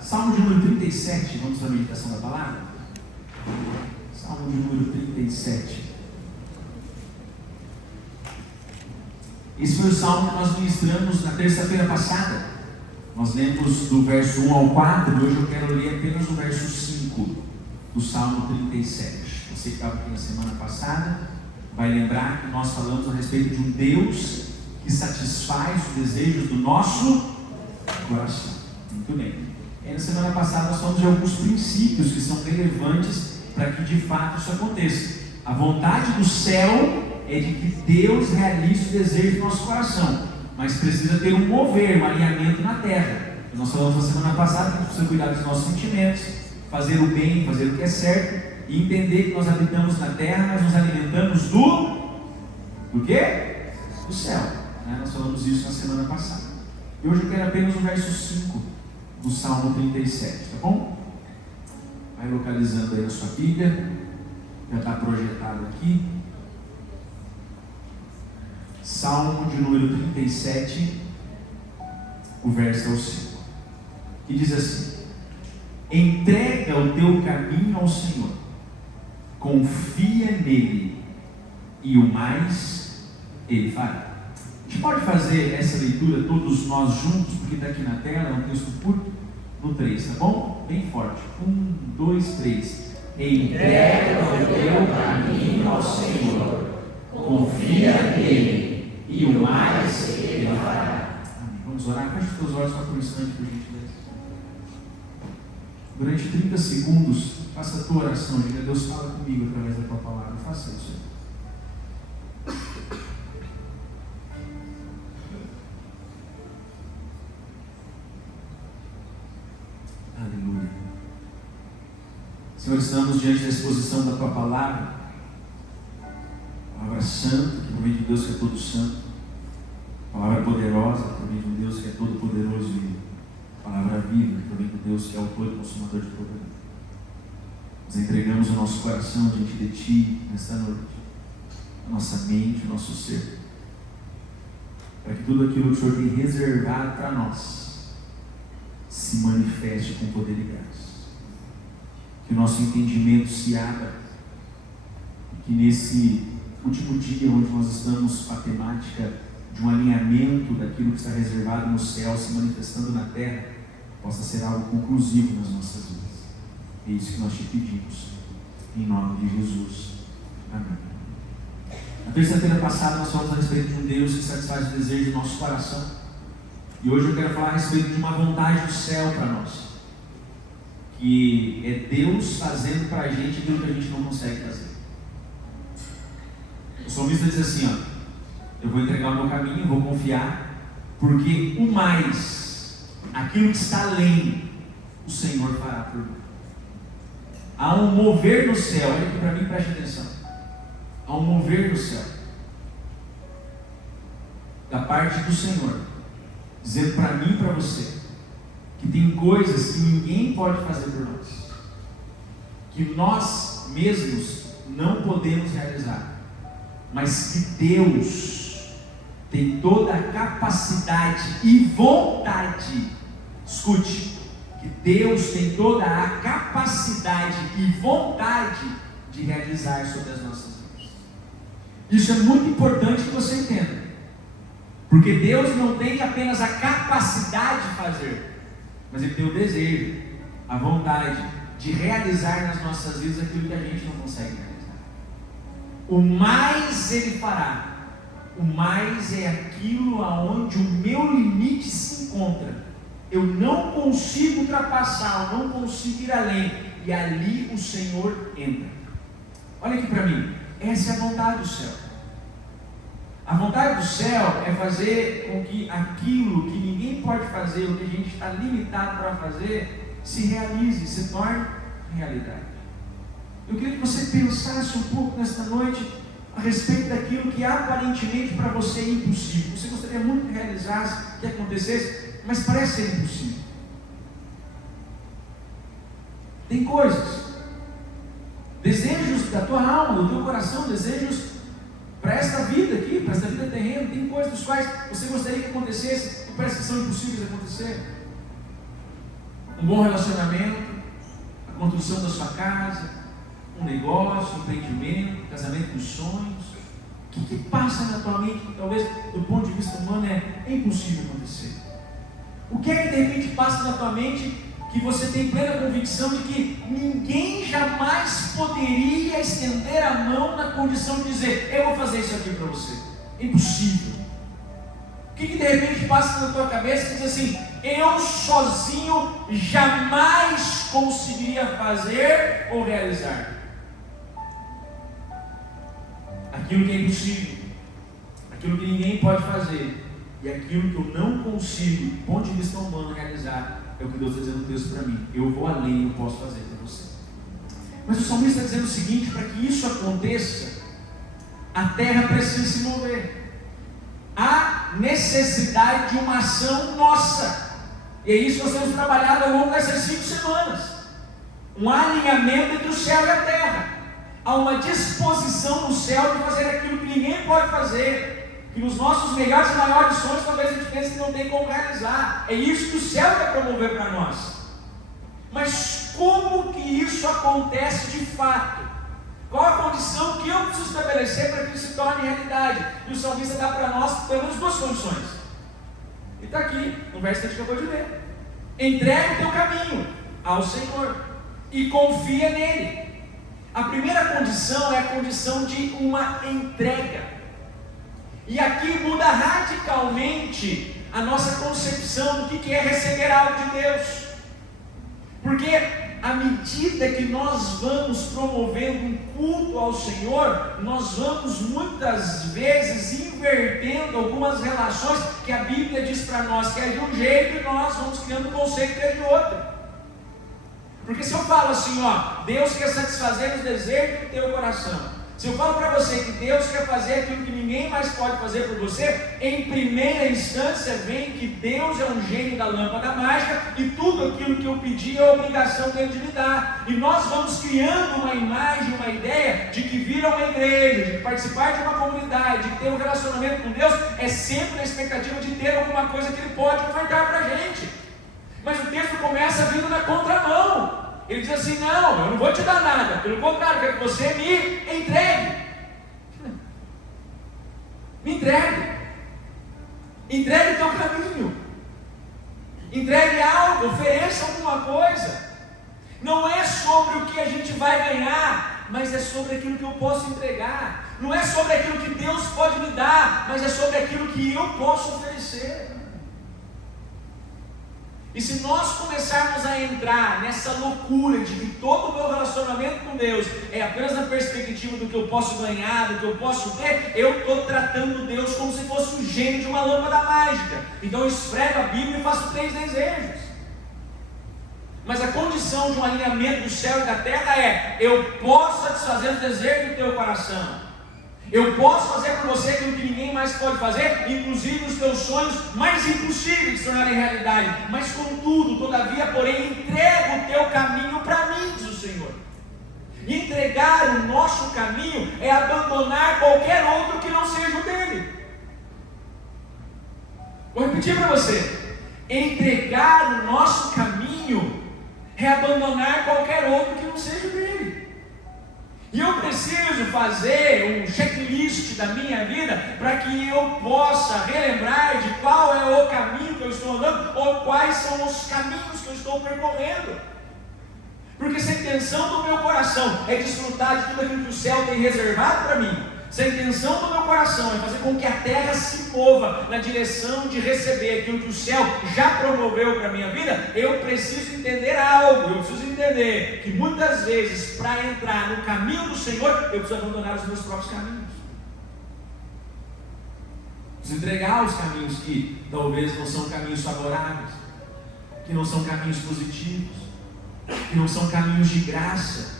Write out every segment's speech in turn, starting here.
Salmo de número 37, vamos para a meditação da palavra? Salmo de número 37. Esse foi o salmo que nós ministramos na terça-feira passada. Nós lemos do verso 1 ao 4, e hoje eu quero ler apenas o verso 5 do Salmo 37. Você que estava aqui na semana passada vai lembrar que nós falamos a respeito de um Deus que satisfaz os desejos do nosso coração. Muito bem. E na semana passada nós falamos de alguns princípios que são relevantes para que de fato isso aconteça. A vontade do céu é de que Deus realize os desejos do nosso coração, mas precisa ter um mover, um alinhamento na terra. Nós falamos na semana passada que a gente precisa cuidar dos nossos sentimentos, fazer o bem, fazer o que é certo, e entender que nós habitamos na terra, mas nos alimentamos do quê? Do céu. Nós falamos isso na semana passada. E hoje eu quero apenas o verso 5 do Salmo 37, tá bom? Vai localizando aí a sua Bíblia, já está projetado aqui. Salmo de número 37, o verso é o 5, que diz assim: entrega o teu caminho ao Senhor, confia nele, e o mais ele fará. A gente pode fazer essa leitura todos nós juntos, porque está aqui na tela, é um texto curto, no 3, tá bom? Bem forte. 1, 2, 3. Entrega o teu caminho ao Senhor, confia nele, e o mais ele fará. Amém. Vamos orar? Feche os teus olhos só por um instante, por gentileza. Durante 30 segundos, faça a tua oração. Diga: Deus, fala comigo através da tua palavra. Faça isso. Aleluia. Senhor, estamos diante da exposição da tua palavra. Palavra santa, que provém de Deus que é todo santo. Palavra poderosa, que provém de um Deus que é todo poderoso. E palavra viva, que provém de Deus que é autor e consumador de toda vida. Nós entregamos o nosso coração diante de Ti nesta noite, a nossa mente, o nosso ser, para que tudo aquilo que o Senhor tem reservado para nós se manifeste com poder e graça. Que o nosso entendimento se abra, e que nesse último dia onde nós estamos com a temática de um alinhamento daquilo que está reservado no céu se manifestando na terra, possa ser algo conclusivo nas nossas vidas. É isso que nós te pedimos, em nome de Jesus. Amém. Na terça-feira passada nós falamos a respeito de um Deus que satisfaz o desejo do nosso coração, e hoje eu quero falar a respeito de uma vontade do céu para nós, que é Deus fazendo para a gente aquilo que a gente não consegue fazer. O salmista diz assim: eu vou entregar o meu caminho, vou confiar, porque o mais, aquilo que está além, o Senhor fará por mim. Há um mover no céu. Olha aqui para mim, preste atenção. Há um mover no céu da parte do Senhor, dizendo para mim e para você que tem coisas que ninguém pode fazer por nós, que nós mesmos não podemos realizar, mas que Deus tem toda a capacidade e vontade. Escute, que Deus tem toda a capacidade e vontade de realizar sobre as nossas vidas. Isso é muito importante que você entenda, porque Deus não tem apenas a capacidade de fazer, mas Ele tem o desejo, a vontade de realizar nas nossas vidas aquilo que a gente não consegue realizar. O mais Ele fará. O mais é aquilo aonde o meu limite se encontra. Eu não consigo ultrapassar, eu não consigo ir além, e ali o Senhor entra. Olha aqui para mim, essa é a vontade do céu. A vontade do céu é fazer com que aquilo que ninguém pode fazer, o que a gente está limitado para fazer, se realize, se torne realidade. Eu queria que você pensasse um pouco nesta noite a respeito daquilo que aparentemente para você é impossível. Você gostaria muito que realizasse, que acontecesse, mas parece ser impossível. Tem coisas, desejos da tua alma, do teu coração, desejos para esta vida aqui, para esta vida terrena. Tem coisas dos quais você gostaria que acontecesse, que parece que são impossíveis de acontecer. um bom relacionamento, a construção da sua casa, um negócio, um empreendimento, casamento dos sonhos. O que passa na tua mente que talvez do ponto de vista humano é impossível acontecer? O que é que de repente passa na tua mente que você tem plena convicção de que ninguém jamais poderia estender a mão na condição de dizer: eu vou fazer isso aqui para você? Impossível. O que de repente passa na tua cabeça que diz assim: eu sozinho jamais conseguiria fazer ou realizar? Aquilo que é impossível, aquilo que ninguém pode fazer, e aquilo que eu não consigo, do ponto de vista humano, realizar, é o que Deus está dizendo no texto para mim. Eu vou além, eu posso fazer para você. Mas o salmista está dizendo o seguinte: para que isso aconteça, a terra precisa se mover. Há necessidade de uma ação nossa. E é isso que nós temos trabalhado ao longo dessas 5 semanas. Um alinhamento entre o céu e a terra. Há uma disposição no céu de fazer aquilo que ninguém pode fazer, que nos nossos melhores e maiores sonhos talvez a gente pense que não tem como realizar. É isso que o céu quer promover para nós. Mas como que isso acontece de fato? Qual a condição que eu preciso estabelecer para que isso se torne realidade? E o salmista dá para nós pelo menos 2 condições. E está aqui, no verso que a gente acabou de ler. Entrega o teu caminho ao Senhor e confia nele. A primeira condição é a condição de uma entrega. E aqui muda radicalmente a nossa concepção do que é receber algo de Deus. Porque à medida que nós vamos promovendo um culto ao Senhor, nós vamos muitas vezes invertendo algumas relações que a Bíblia diz para nós que é de um jeito, e nós vamos criando um conceito que é de outro. Porque se eu falo assim, Deus quer satisfazer os desejos do teu coração. Se eu falo para você que Deus quer fazer aquilo que ninguém mais pode fazer por você, em primeira instância vem que Deus é um gênio da lâmpada mágica e tudo aquilo que eu pedi é obrigação dele de me dar. E nós vamos criando uma imagem, uma ideia de que vir a uma igreja, de participar de uma comunidade, de ter um relacionamento com Deus, é sempre a expectativa de ter alguma coisa que Ele pode ofertar para a gente. Mas o texto começa vindo na contramão. Ele diz assim: não, eu não vou te dar nada, pelo contrário, quero que você me entregue. Me entregue. Entregue o teu caminho. Entregue algo, ofereça alguma coisa. Não é sobre o que a gente vai ganhar, mas é sobre aquilo que eu posso entregar. Não é sobre aquilo que Deus pode me dar, mas é sobre aquilo que eu posso oferecer. E se nós começarmos a entrar nessa loucura de que todo o meu relacionamento com Deus é apenas na perspectiva do que eu posso ganhar, do que eu posso ter, eu estou tratando Deus como se fosse o gênio de uma lâmpada mágica. Então eu esfrego a Bíblia e faço 3 desejos. Mas a condição de um alinhamento do céu e da terra é: eu posso satisfazer os desejos do teu coração. Eu posso fazer por você aquilo que ninguém mais pode fazer, inclusive os teus sonhos mais impossíveis se tornarem realidade. Mas contudo, todavia, porém, entrega o teu caminho para mim, diz o Senhor. E entregar o nosso caminho é abandonar qualquer outro que não seja o dele. Vou repetir para você: entregar o nosso caminho é abandonar qualquer outro que não seja o dele. E eu preciso fazer um checklist da minha vida para que eu possa relembrar de qual é o caminho que eu estou andando, ou quais são os caminhos que eu estou percorrendo. Porque se a intenção do meu coração é desfrutar de tudo aquilo que o céu tem reservado para mim, se a intenção do meu coração é fazer com que a terra se mova na direção de receber aquilo que o céu já promoveu para a minha vida, eu preciso entender algo. Eu preciso entender que muitas vezes, para entrar no caminho do Senhor, eu preciso abandonar os meus próprios caminhos. Preciso entregar os caminhos que talvez não são caminhos favoráveis, que não são caminhos positivos, que não são caminhos de graça,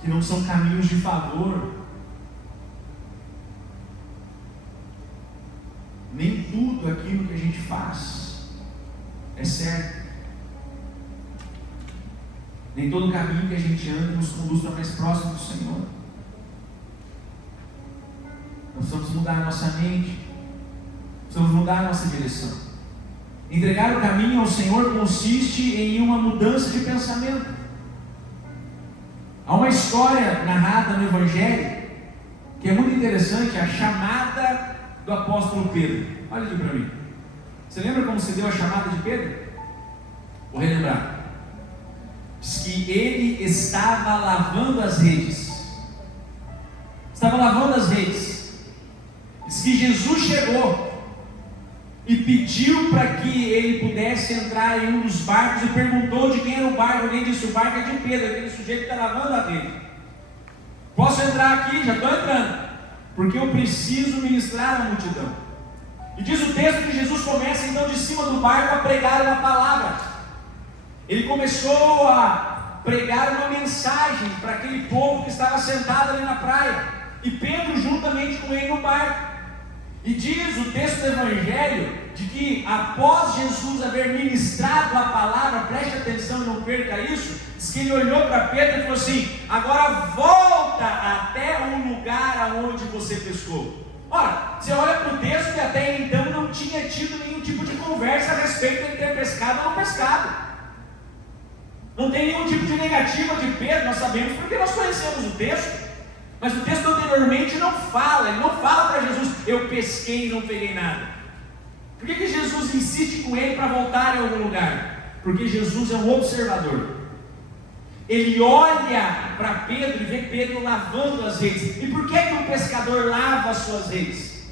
que não são caminhos de favor. Nem tudo aquilo que a gente faz é certo. Nem todo caminho que a gente anda nos conduz para mais próximo do Senhor. Nós precisamos mudar a nossa mente, precisamos mudar a nossa direção. Entregar o caminho ao Senhor consiste em uma mudança de pensamento. Há uma história narrada no Evangelho que é muito interessante, a chamada do apóstolo Pedro. Olha aqui para mim. Você lembra como se deu a chamada de Pedro? Vou relembrar. Diz que ele estava lavando as redes. Estava lavando as redes. Diz que Jesus chegou e pediu para que ele pudesse entrar em um dos barcos e perguntou de quem era o barco. Alguém disse: o barco é de Pedro, aquele sujeito que está lavando a rede. Posso entrar aqui? Já estou entrando, porque eu preciso ministrar a multidão. E diz o texto que Jesus começa então de cima do barco a pregar uma palavra. Ele começou a pregar uma mensagem para aquele povo que estava sentado ali na praia, e Pedro juntamente com ele no barco. E diz o texto do Evangelho de que após Jesus haver ministrado a palavra, preste atenção e não perca isso, diz que ele olhou para Pedro e falou assim: agora volta até o lugar aonde você pescou. Ora, você olha para o texto que até então não tinha tido nenhum tipo de conversa a respeito de ter pescado ou não pescado. Não tem nenhum tipo de negativa de Pedro, nós sabemos porque nós conhecemos o texto. Mas o texto anteriormente não fala, ele não fala para Jesus: eu pesquei e não peguei nada. Por que Jesus insiste com ele para voltar em algum lugar? Porque Jesus é um observador. Ele olha para Pedro e vê Pedro lavando as redes. E por que um pescador lava as suas redes?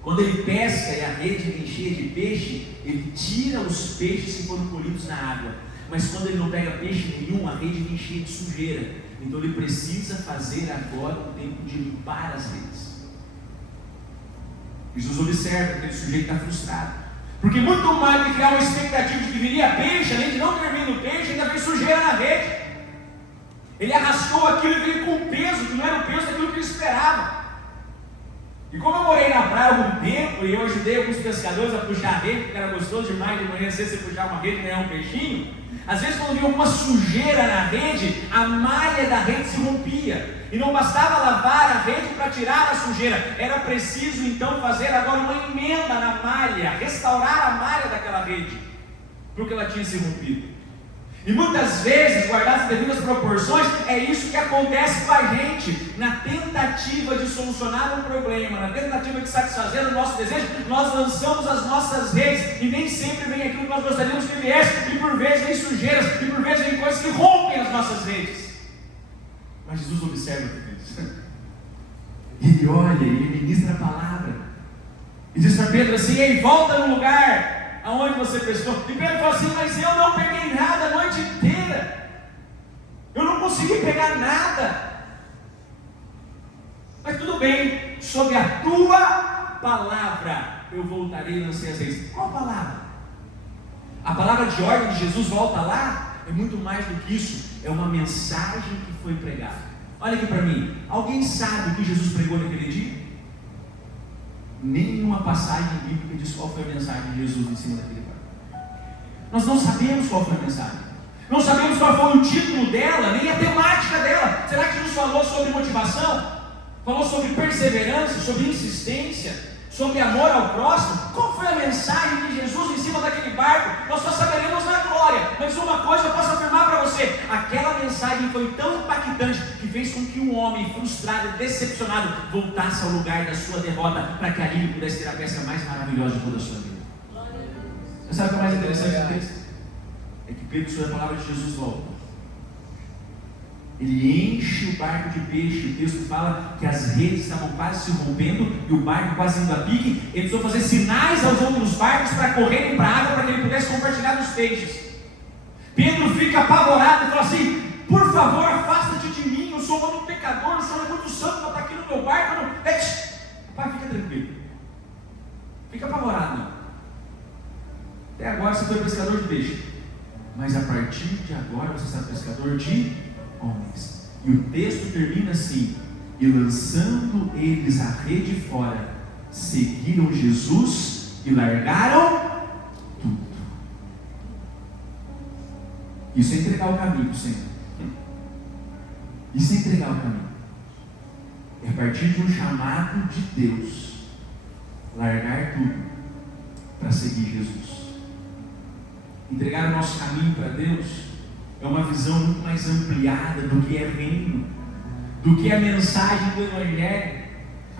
Quando ele pesca e a rede vem cheia de peixe, ele tira os peixes que foram colhidos na água. Mas quando ele não pega peixe nenhum, a rede vem cheia de sujeira. Então ele precisa fazer agora o tempo de limpar as redes. Jesus observa que aquele sujeito está frustrado. Porque muito mais do que criar uma expectativa de que viria peixe, além de não ter vindo peixe, ainda veio sujeira na rede. Ele arrastou aquilo e veio com peso, que não era o peso daquilo que ele esperava. E como eu morei na praia há algum tempo, e eu ajudei alguns pescadores a puxar a rede, porque era gostoso demais de manhã cedo você puxar uma rede e ganhar um peixinho, às vezes quando vinha alguma sujeira na rede, a malha da rede se rompia. E não bastava lavar a rede para tirar a sujeira, era preciso então fazer agora uma emenda na malha, restaurar a malha daquela rede, porque ela tinha se rompido. E muitas vezes, guardadas as devidas proporções, é isso que acontece com a gente. Na tentativa de solucionar um problema, na tentativa de satisfazer o nosso desejo, nós lançamos as nossas redes, e nem sempre vem aquilo que nós gostaríamos que viesse, e por vezes vem sujeiras, e por vezes vem coisas que rompem as nossas redes. Mas Jesus observa tudo isso. Ele olha, ele ministra a palavra, e diz para Pedro assim: ei, volta no lugar aonde você pescou. E Pedro fala assim: mas eu não peguei nada a noite inteira, eu não consegui pegar nada. Mas tudo bem, sob a tua palavra eu voltarei e lancei as redes. Qual palavra? A palavra de ordem de Jesus, volta lá, é muito mais do que isso, é uma mensagem que foi pregada. Olha aqui para mim, alguém sabe o que Jesus pregou naquele dia? Nenhuma passagem bíblica diz qual foi a mensagem de Jesus em cima daquele barco. Nós não sabemos qual foi a mensagem, não sabemos qual foi o título dela, nem a temática dela. Será que Jesus falou sobre motivação? Falou sobre perseverança, sobre insistência, sobre amor ao próximo? Qual foi a mensagem de Jesus em cima daquele barco? Nós só saberemos na glória, mas uma coisa eu posso afirmar para você: aquela mensagem foi tão impactante que fez com que um homem frustrado e decepcionado voltasse ao lugar da sua derrota, para que ali ele pudesse ter a pesca mais maravilhosa de toda a sua vida. Você sabe o que é mais interessante do texto? É que Pedro, sobre a palavra de Jesus, volta. Ele enche o barco de peixe. O texto fala que as redes estavam quase se rompendo e o barco quase indo a pique. Ele precisou fazer sinais aos outros barcos para correrem para a água, para que ele pudesse compartilhar dos peixes. Pedro fica apavorado e fala assim: por favor, afasta-te de mim, eu sou um homem pecador, o Senhor é muito santo para estar aqui no meu barco. Não... Pai, fica tranquilo, fica apavorado não. Até agora você foi pescador de peixe, mas a partir de agora você será pescador de homens. E o texto termina assim: e lançando eles a rede fora, seguiram Jesus e largaram tudo. Isso é entregar o caminho para o Senhor. Isso é entregar o caminho. É a partir de um chamado de Deus, largar tudo para seguir Jesus. Entregar o nosso caminho para Deus é uma visão muito mais ampliada do que é reino, do que é a mensagem do Evangelho.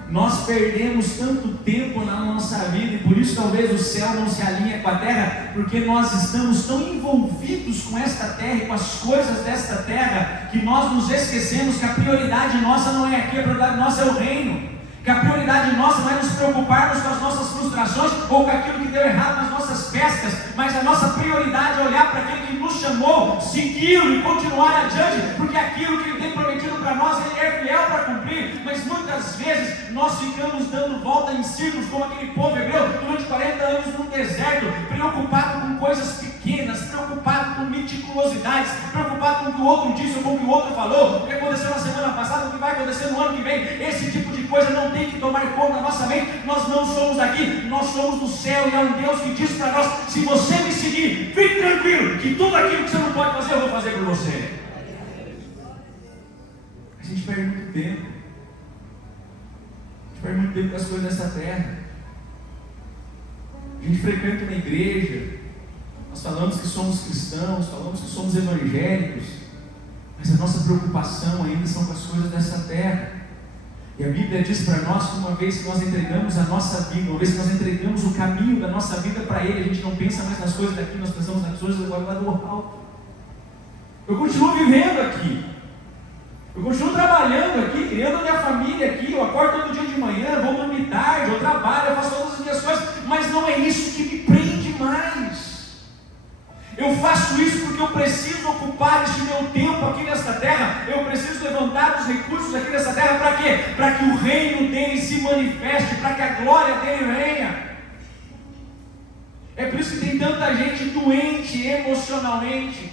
Nós perdemos tanto tempo na nossa vida, e por isso talvez o céu não se alinhe com a terra, porque nós estamos tão envolvidos com esta terra e com as coisas desta terra, que nós nos esquecemos que a prioridade nossa não é aqui, a prioridade nossa é o reino. Que a prioridade nossa não é nos preocuparmos com as nossas frustrações ou com aquilo que deu errado nas nossas pescas, mas a nossa prioridade é olhar para aquele que nos chamou, segui-lo e continuar adiante, porque aquilo que ele tem prometido para nós, ele é fiel para cumprir. Mas muitas vezes nós ficamos dando volta em círculos, como aquele povo hebreu, durante 40 anos no deserto, preocupado com coisas pequenas, preocupado com meticulosidades, preocupado com o que o outro disse ou com o que o outro falou, o que aconteceu na semana passada, o que vai acontecer no ano que vem. Esse tipo de coisa não tem que tomar conta da nossa mente. Nós não somos daqui, nós somos do céu, e é um Deus que diz para nós: se você me seguir, fique tranquilo, que tudo aquilo que você não pode fazer, eu vou fazer por você. A gente perde muito tempo. A gente perde muito tempo com as coisas dessa terra. A gente frequenta uma igreja, nós falamos que somos cristãos, falamos que somos evangélicos, mas a nossa preocupação ainda são com as coisas dessa terra. E a Bíblia diz para nós que uma vez que nós entregamos a nossa vida, uma vez que nós entregamos o caminho da nossa vida para Ele, a gente não pensa mais nas coisas daqui, nós pensamos nas coisas agora lá do alto. Eu continuo vivendo aqui, eu continuo trabalhando aqui, criando a minha família aqui, eu acordo todo dia de manhã, vou dormir tarde, eu trabalho, eu faço todas as minhas coisas, mas não é isso que me prende mais. Eu faço isso porque eu preciso ocupar este meu tempo aqui nesta terra, eu preciso levantar os recursos aqui nessa terra, para quê? Para que o reino dele se manifeste, para que a glória dele venha. É por isso que tem tanta gente doente emocionalmente,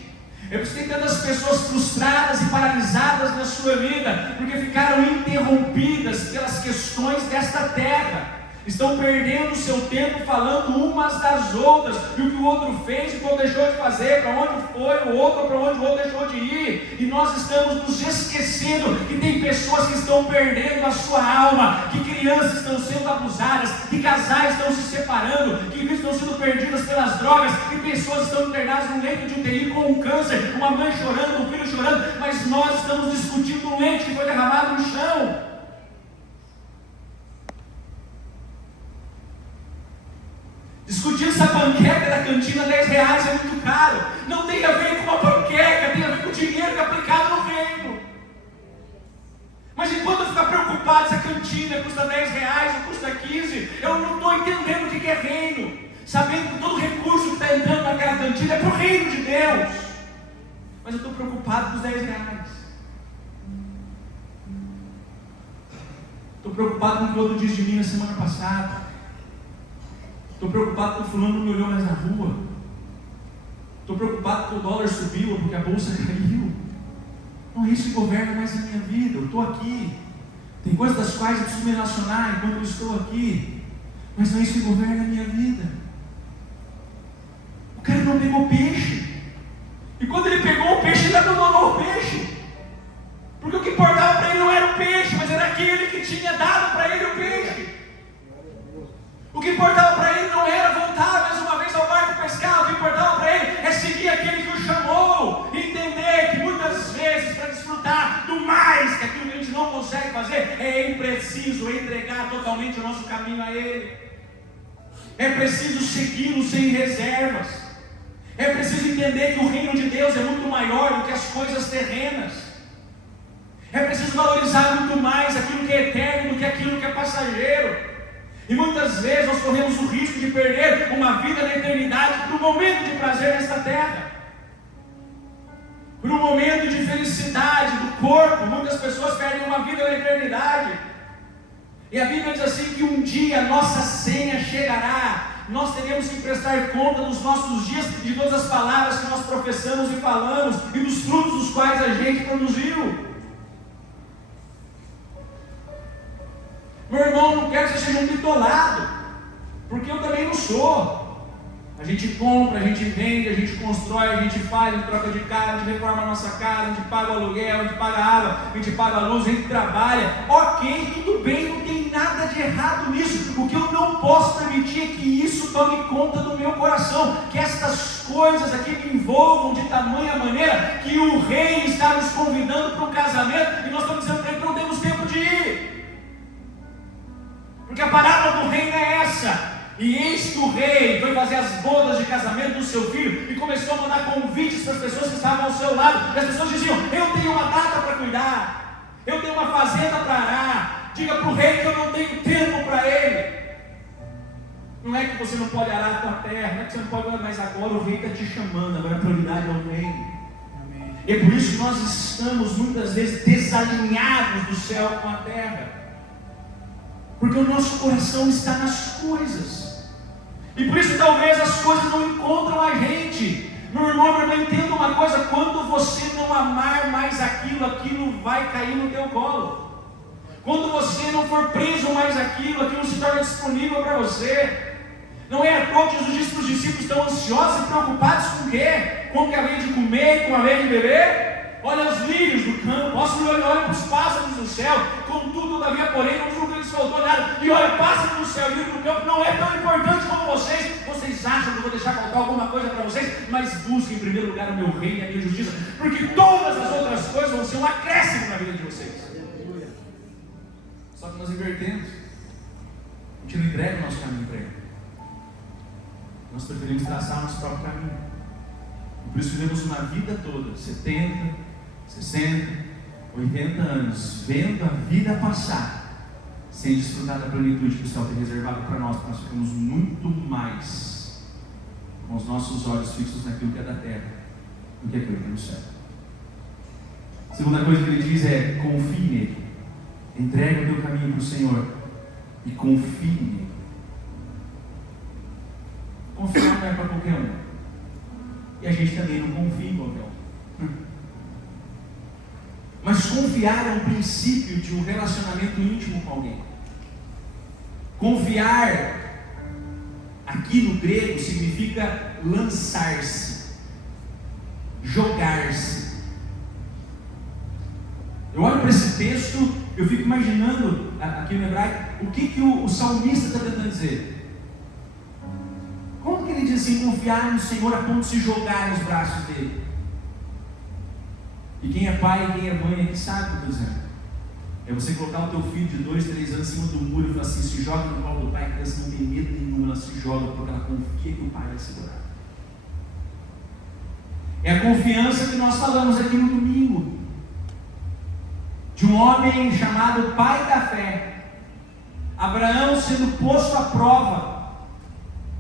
é por isso que tem tantas pessoas frustradas e paralisadas na sua vida, porque ficaram interrompidas pelas questões desta terra. Estão perdendo o seu tempo falando umas das outras, e o que o outro fez, o que o outro deixou de fazer, para onde foi o outro, para onde o outro deixou de ir, e nós estamos nos esquecendo que tem pessoas que estão perdendo a sua alma, que crianças estão sendo abusadas, que casais estão se separando, que vidas estão sendo perdidas pelas drogas, que pessoas estão internadas no leito de UTI com um câncer, uma mãe chorando, um filho chorando, mas nós estamos discutindo um leite que foi derramado no chão. Discutir se a panqueca da cantina R$10 é muito caro. Não tem a ver com uma panqueca, tem a ver com o dinheiro que é aplicado no reino. Mas enquanto eu ficar preocupado se a cantina custa R$10 ou custa 15, eu não estou entendendo o que é reino. Sabendo que todo recurso que está entrando naquela cantina é para o reino de Deus. Mas eu estou preocupado com os R$10. Estou preocupado com o que o outro disse de mim na semana passada. Estou preocupado porque o fulano não me olhou mais na rua. Estou preocupado porque o dólar subiu ou porque a bolsa caiu. Não é isso que governa mais a minha vida. Eu estou aqui. Tem coisas das quais eu preciso me relacionar enquanto eu estou aqui. Mas não é isso que governa a minha vida. O cara não pegou peixe. E quando ele pegou o peixe, ele abandonou o peixe. Porque o que importava para ele não era o peixe, mas era aquele que tinha dado para ele o peixe. O que importava para ele não era voltar mais uma vez ao barco pescar, o que importava para ele é seguir aquele que o chamou, e entender que muitas vezes, para desfrutar do mais que aquilo que a gente não consegue fazer, é preciso entregar totalmente o nosso caminho a Ele, é preciso segui-lo sem reservas, é preciso entender que o reino de Deus é muito maior do que as coisas terrenas, é preciso valorizar muito mais aquilo que é eterno do que aquilo que é passageiro. E muitas vezes nós corremos o risco de perder uma vida na eternidade por um momento de prazer nesta terra, por um momento de felicidade do corpo. Muitas pessoas perdem uma vida na eternidade. E a Bíblia diz assim que um dia a nossa senha chegará. Nós teremos que prestar conta dos nossos dias, de todas as palavras que nós professamos e falamos, e dos frutos dos quais a gente produziu. Meu irmão, não quero que você seja um bitolado, porque eu também não sou. A gente compra, a gente vende, a gente constrói, a gente faz, a gente troca de casa, a gente reforma a nossa casa, a gente paga o aluguel, a gente paga a água, a gente paga a luz, a gente trabalha. Ok, tudo bem, não tem nada de errado nisso. O que eu não posso permitir é que isso tome conta do meu coração, que estas coisas aqui me envolvam de tamanha maneira que o rei está nos convidando para um casamento e nós estamos dizendo para ele que não temos tempo de ir. Porque a parábola do reino é essa. E eis que o rei foi fazer as bodas de casamento do seu filho e começou a mandar convites para as pessoas que estavam ao seu lado. E as pessoas diziam: eu tenho uma data para cuidar, eu tenho uma fazenda para arar, diga para o rei que eu não tenho tempo para ele. Não é que você não pode arar a tua terra, não é que você não pode, mas agora o rei está te chamando, agora a prioridade é o reino. E é por isso que nós estamos muitas vezes desalinhados do céu com a terra, porque o nosso coração está nas coisas. E por isso talvez as coisas não encontram a gente. Meu irmão, meu irmão, entenda uma coisa: quando você não amar mais aquilo, aquilo vai cair no teu colo. Quando você não for preso mais aquilo, aquilo se torna disponível para você. Não é à toa que Jesus disse para os discípulos: estão ansiosos e preocupados com o quê? Com o que havia de comer, com o que havia de beber? Olha os lírios do campo, olha para os pássaros do céu. Contudo, todavia, porém, não julga que lhes faltou nada. E olha, pássaro do céu e lírio do campo não é tão importante como vocês. Vocês acham que eu vou deixar faltar alguma coisa para vocês? Mas busquem em primeiro lugar o meu reino e a minha justiça, porque todas as outras coisas vão ser um acréscimo na vida de vocês. Só que nós invertemos. A gente não entrega o nosso caminho para ele. Nós preferimos traçar o nosso próprio caminho. E por isso vivemos uma vida toda, 70, 60, 80 anos, vendo a vida passar, sem desfrutar da plenitude que o céu tem reservado para nós. Nós ficamos muito mais com os nossos olhos fixos naquilo que é da terra do que aquilo que é no céu. A segunda coisa que ele diz é: confie nele. Entrega o teu caminho para o Senhor e confie nele. Confiar não é para qualquer um. E a gente também não confia em qualquer um. Mas confiar é um princípio de um relacionamento íntimo com alguém. Confiar, aqui no grego, significa lançar-se, jogar-se. Eu olho para esse texto, eu fico imaginando, aqui no hebraico, o que o salmista está tentando dizer. Como que ele diz assim: confiar no Senhor a ponto de se jogar nos braços dele? E quem é pai e quem é mãe aqui sabe o que eu estou dizendo. É você colocar o teu filho de 2, 3 anos em cima do muro e falar assim: se joga no colo do pai. A criança não tem medo nenhum, ela se joga porque ela confia que o pai vai segurar. É a confiança que nós falamos aqui no domingo, de um homem chamado pai da fé, Abraão, sendo posto à prova.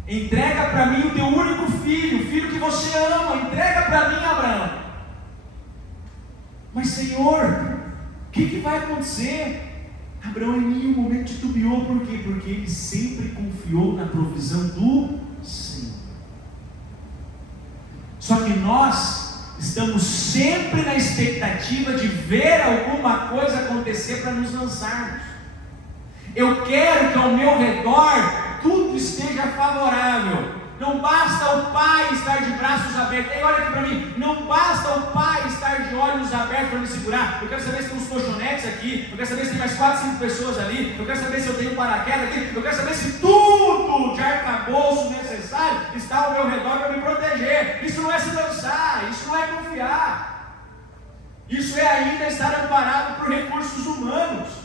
Entrega para mim o teu único filho, o filho que você ama, entrega para mim, Abraão. Mas Senhor, o que vai acontecer? Abraão em nenhum momento titubeou. Por quê? Porque ele sempre confiou na provisão do Senhor. Só que nós estamos sempre na expectativa de ver alguma coisa acontecer para nos lançarmos. Eu quero que ao meu redor tudo esteja favorável. Não basta o pai estar de braços abertos. Ei, olha aqui para mim. Não basta o pai estar de olhos abertos para me segurar. Eu quero saber se tem uns colchonetes aqui. Eu quero saber se tem mais 4, 5 pessoas ali. Eu quero saber se eu tenho paraquedas aqui. Eu quero saber se tudo de arcabouço necessário está ao meu redor para me proteger. Isso não é se lançar. Isso não é confiar. Isso é ainda estar amparado por recursos humanos.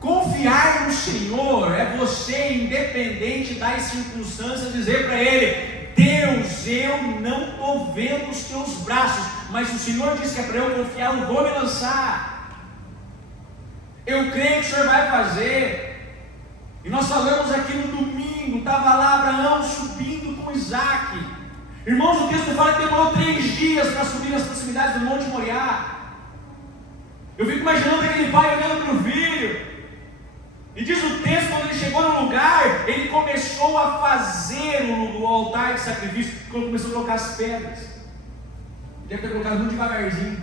Confiar no Senhor é você, independente das circunstâncias, dizer para Ele: Deus, eu não estou vendo os teus braços, mas o Senhor disse que é para eu confiar, eu vou me lançar. Eu creio que o Senhor vai fazer. E nós falamos aqui no domingo, estava lá Abraão subindo com Isaac. Irmãos, o texto fala que demorou 3 dias para subir nas proximidades do Monte Moriá. Eu fico imaginando aquele pai olhando para o filho. E diz o texto, quando ele chegou no lugar, ele começou a fazer o altar de sacrifício. Quando começou a colocar as pedras, ele deve ter colocado muito devagarzinho,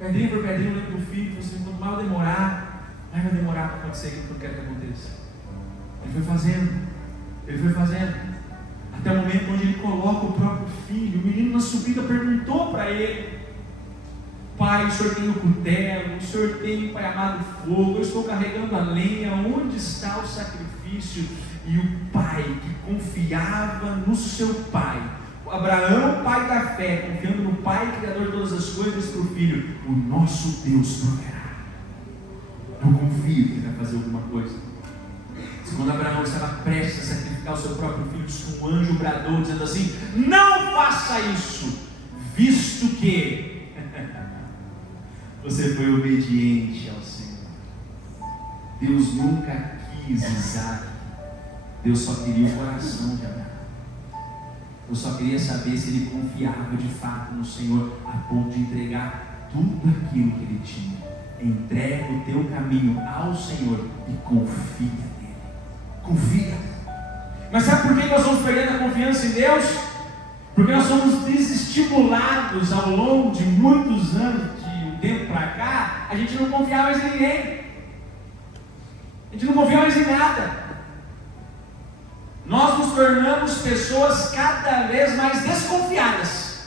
pedrinha por pedrinha, olhando para o filho. Falou assim: quanto mais eu demorar, mais vai demorar para acontecer aquilo que eu quero que aconteça. Ele foi fazendo, até o momento onde ele coloca o próprio filho. O menino na subida perguntou para ele: Pai, o Senhor tem o cutelo, o Senhor tem, Pai amado, fogo, eu estou carregando a lenha, onde está o sacrifício? E o pai que confiava no seu pai, Abraão, pai da fé, confiando no Pai, Criador de todas as coisas, para o filho: o nosso Deus proverá. Eu confio que ele vai fazer alguma coisa. Quando Abraão estava prestes a sacrificar o seu próprio filho, um anjo bradou dizendo assim: não faça isso, visto que você foi obediente ao Senhor. Deus nunca quis Isaac, Deus só queria o coração de Abraão. Eu só queria saber se ele confiava de fato no Senhor, a ponto de entregar tudo aquilo que ele tinha. Entrega o teu caminho ao Senhor e confia nele. Confia. Mas sabe por que nós vamos perdendo a confiança em Deus? Porque nós somos desestimulados ao longo de muitos anos, de um tempo para cá, a gente não confia mais em ninguém. A gente não confia mais em nada. Nós nos tornamos pessoas cada vez mais desconfiadas,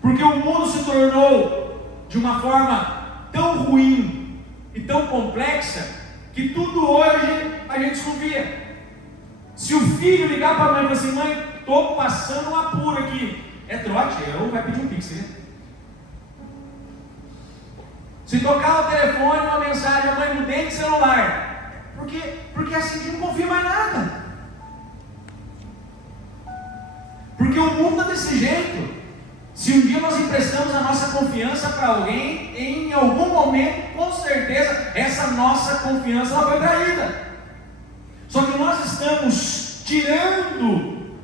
porque o mundo se tornou de uma forma tão ruim e tão complexa, que tudo hoje a gente desconfia. Se o filho ligar para a mãe e falar assim: mãe, estou passando um apuro aqui, é trote, ou vai pedir um pix, né? Se tocar o telefone, uma mensagem: a mãe, mudei de celular. Porque assim a gente não confia mais nada. Porque o mundo é desse jeito. Se um dia nós emprestamos a nossa confiança para alguém, em algum momento, com certeza, essa nossa confiança ela foi traída. Só que nós estamos tirando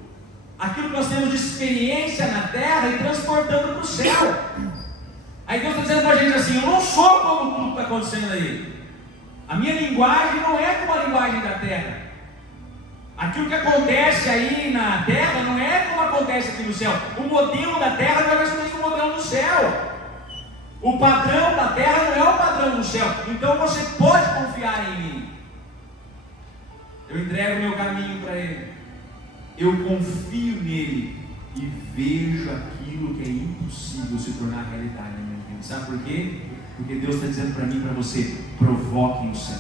aquilo que nós temos de experiência na terra e transportando para o céu. Aí Deus está dizendo para a gente assim: eu não sou como tudo está acontecendo aí. A minha linguagem não é como a linguagem da terra. Aquilo que acontece aí na terra não é como acontece aqui no céu. O modelo da terra não é mais ou menos o modelo do céu. O padrão da terra não é o padrão do céu. Então você pode confiar em mim. Eu entrego meu caminho para Ele. Eu confio nele e vejo aquilo que é impossível se tornar realidade na minha vida. Sabe por quê? Porque Deus está dizendo para mim e para você: provoquem o céu.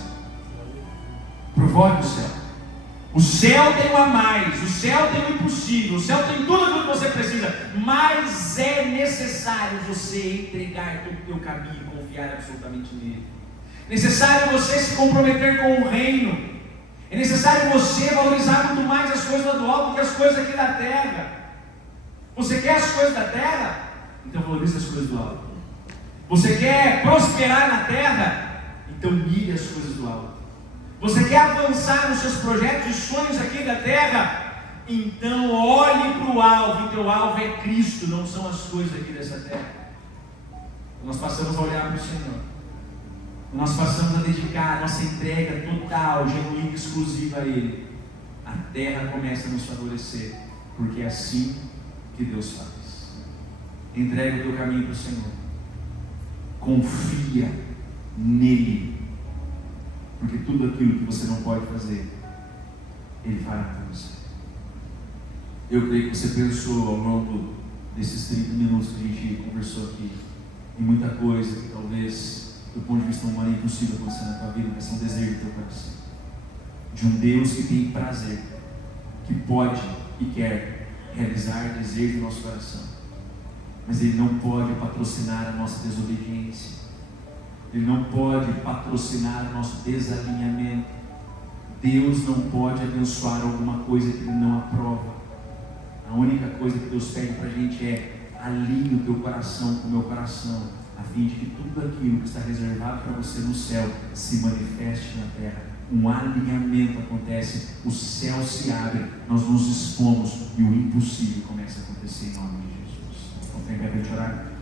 Provoque o céu. O céu tem o a mais, o céu tem o impossível, o céu tem tudo aquilo que você precisa, mas é necessário você entregar todo o teu caminho e confiar absolutamente nele. É necessário você se comprometer com o reino. É necessário você valorizar muito mais as coisas do alto do que as coisas aqui da terra. Você quer as coisas da terra? Então valorize as coisas do alto. Você quer prosperar na terra? Então mire as coisas do alto. Você quer avançar nos seus projetos e sonhos aqui da terra? Então olhe para o alvo, e teu alvo é Cristo, não são as coisas aqui dessa terra. Nós passamos a olhar para o Senhor. Nós passamos a dedicar a nossa entrega total, genuína e exclusiva a Ele. A terra começa a nos favorecer, porque é assim que Deus faz. Entrega o teu caminho para o Senhor. Confia nele, porque tudo aquilo que você não pode fazer, Ele fará por você. Eu creio que você pensou ao longo desses 30 minutos que a gente conversou aqui, em muita coisa que talvez, do ponto de vista humano, é impossível acontecer na tua vida, mas é um desejo do teu coração, de um Deus que tem prazer, que pode e quer realizar desejo do nosso coração. Mas Ele não pode patrocinar a nossa desobediência. Ele não pode patrocinar o nosso desalinhamento. Deus não pode abençoar alguma coisa que Ele não aprova. A única coisa que Deus pede para a gente é: alinhe o teu coração com o meu coração, a fim de que tudo aquilo que está reservado para você no céu se manifeste na terra. Um alinhamento acontece, o céu se abre, nós nos expomos e o impossível começa a acontecer em nome de Jesus. Vamos ter que orar.